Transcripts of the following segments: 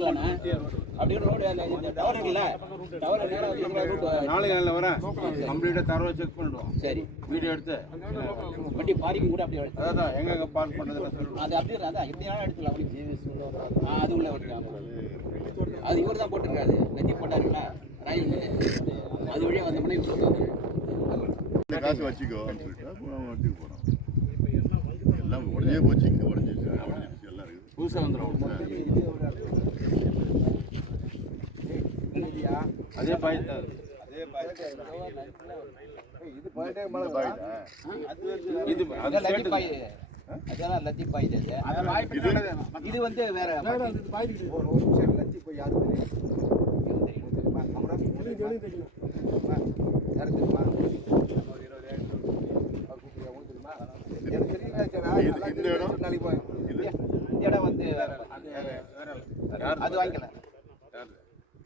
எடுக்கலாண்ணா அப்படியே road tower இருக்குல்ல? Tower நாளைக்கு நாளில் வரேன். கம்ப்ளீட்டாக தரவை செக் பண்ணிடுவோம். சரி. வீடியோ எடுத்து. வண்டி பார்க்கிங் கூட அப்படியே அதான் எங்கெங்க பார்க் அது அப்படியே அதான் எப்படி வேணாலும் எடுத்துக்கலாம் அப்படி ஆ அது உள்ள விட்டுருக்காங்க அது இவர் தான் போட்டிருக்காரு. நதி போட்டாருங்களா? ரயில் அது வழியாக வந்தோம்னா இவர் காசு வச்சுக்கோ சொல்லிட்டு போகிறான் எல்லாம் உடஞ்சே போச்சு இங்கே உடஞ்சிச்சு உடஞ்சிச்சு எல்லாம் இருக்குது புதுசாக வந்துடும் அதே பாய். இது பாய்டா இது. அது அதான் லத்திப்பாய் அதான் லத்திப்பாய் இது இது வந்து வேற இது? இந்த இடம்? இது இந்த இடம் வந்து வேற அது வாங்கிக்கல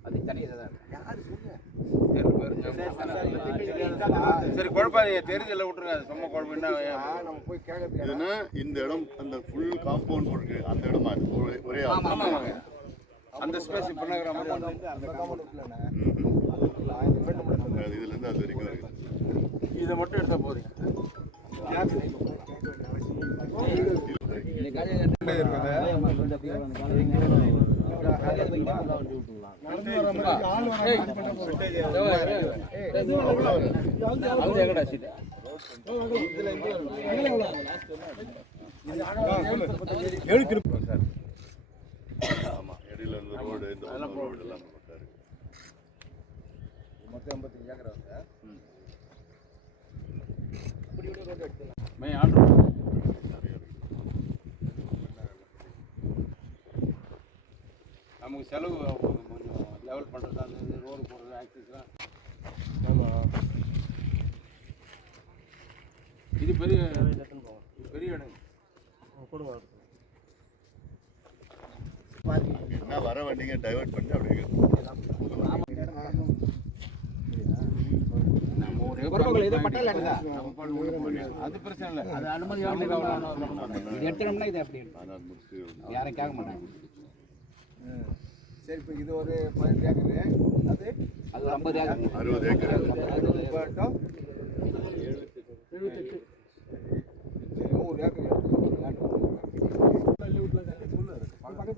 அது தனி. தான் சரி குழப்பாதீங்க தெரிஞ்சல விட்டுருங்க. அது சும்மா குழப்பம். என்ன இதுன்னா இந்த இடம் அந்த ஃபுல் காம்பவுண்ட் இருக்கு. அந்த இடமா? இது ஒரே அந்த ஸ்பேஸ் இப்போ மாதிரி அது இதுல இருந்து அது வரைக்கும் இருக்குது இதை மட்டும் எடுத்தா போதுங்க ஆமா இடையில இந்த ரோடு இந்த ரோடு எல்லாம் போட்டாரு மே ஆர்டர் செலவு கொஞ்சம். லெவல் பண்ணுறது அந்த ரோடு போடுறது ஆக்சிஸ்லாம் இது பெரிய இது பெரிய இடம். என்ன வர வண்டிங்க டைவர்ட் பண்ணி போயிடலாம். அது பிரச்சனை இல்லை. அது அனுமதி இது எடுத்துனோம்னா இது அப்படி யாரும் கேட்க மாட்டாங்க. சரி இப்போ இது ஒரு பதினெட்டு ஏக்கரு அது அது ஐம்பது ஏக்கர் அறுபது ஏக்கர் அறுபது பாட்டம் நூறு ஏக்கர்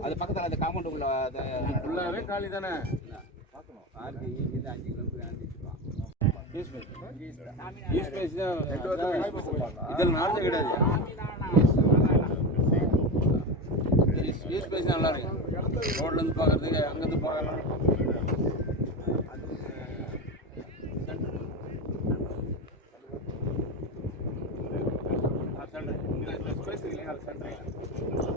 அது பக்கத்தில் அந்த காம்பவுண்டுக்குள்ள அது ஃபுல்லாகவே காலி தானே ஆர்டி இது அஞ்சு கிலோமீட்டர் அஞ்சு இதில் நார்த்து கிடையாது நல்லா இருக்கு ரோட்லேருந்து பார்க்கறதுக்கு அங்கேருந்து பார்க்கலாம். அது ஸ்பேஸ் இல்லையா அது சென்டர்.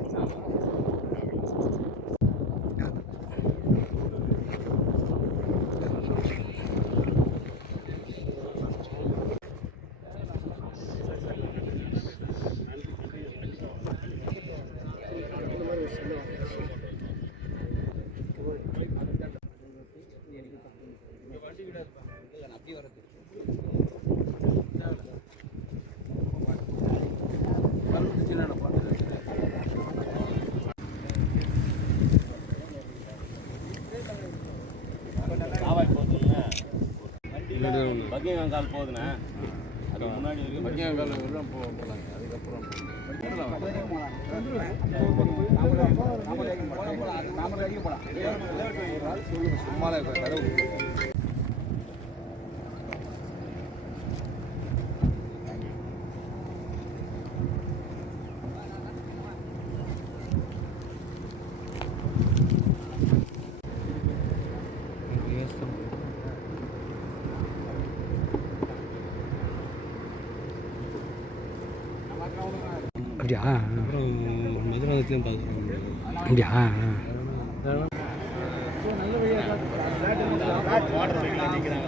பக்கிங்காம் கால் போகுதுண்ணே. அது முன்னாடி வரைக்கும் மத்தியானம் காலம் வரலாம் போ போகலாங்க அதுக்கப்புறம் சும்மாலே கதை அப்படியா? அப்புறம் மதுராந்தத்தையும் பார்க்குறோம் அப்படியா? நான் தான் சொல்றேன் ரெண்டு entrance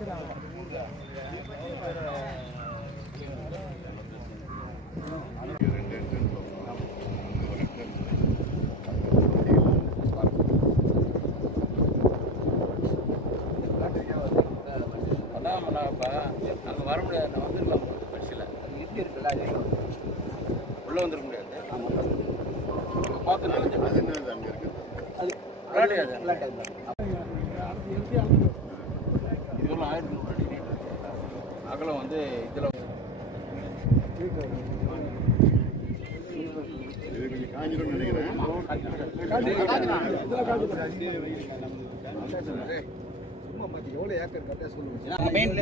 ஒரு entrance. அதான் நான் இப்போ அங்கே வர முடியாது நான் வந்துடலாம் பரிசில் லிஃப்ட் இருக்குல்ல அது உள்ளே வந்துட முடியாது பார்த்து நல்லது அது என்னது அங்க இருக்குது விளையாடு அது ஃப்ளாட் அது இதுவெல்லாம் ஆயிரத்தி நூறு அடி நீட்டு. அகலம் வந்து இதில்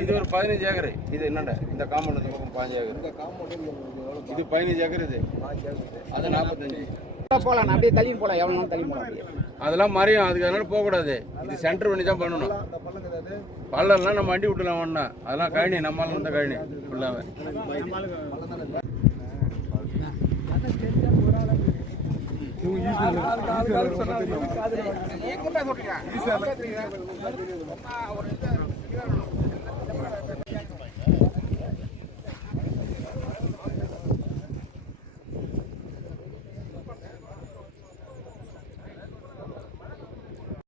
இது ஒரு பதினஞ்சு ஏக்கர். இது என்னடா இந்த காம்பவுண்ட் இந்த பக்கம் ஏக்கர். எவ்வளோ இது பதினஞ்சு ஏக்கர் இது. அது நாற்பத்தஞ்சு போகலாம் அப்படியே தள்ளி போகலாம் எவ்வளோ தள்ளி போகலாம் அதெல்லாம் மறையும். அதுக்கு அதனால போகக்கூடாது. இது சென்டர் பண்ணி தான் பண்ணணும். பள்ளம்லாம் நம்ம வண்டி விட்டுலாம் ஒன்றா அதெல்லாம் கழனி நம்மளால இருந்த கழனி ஃபுல்லாகவே சொல்றீங்க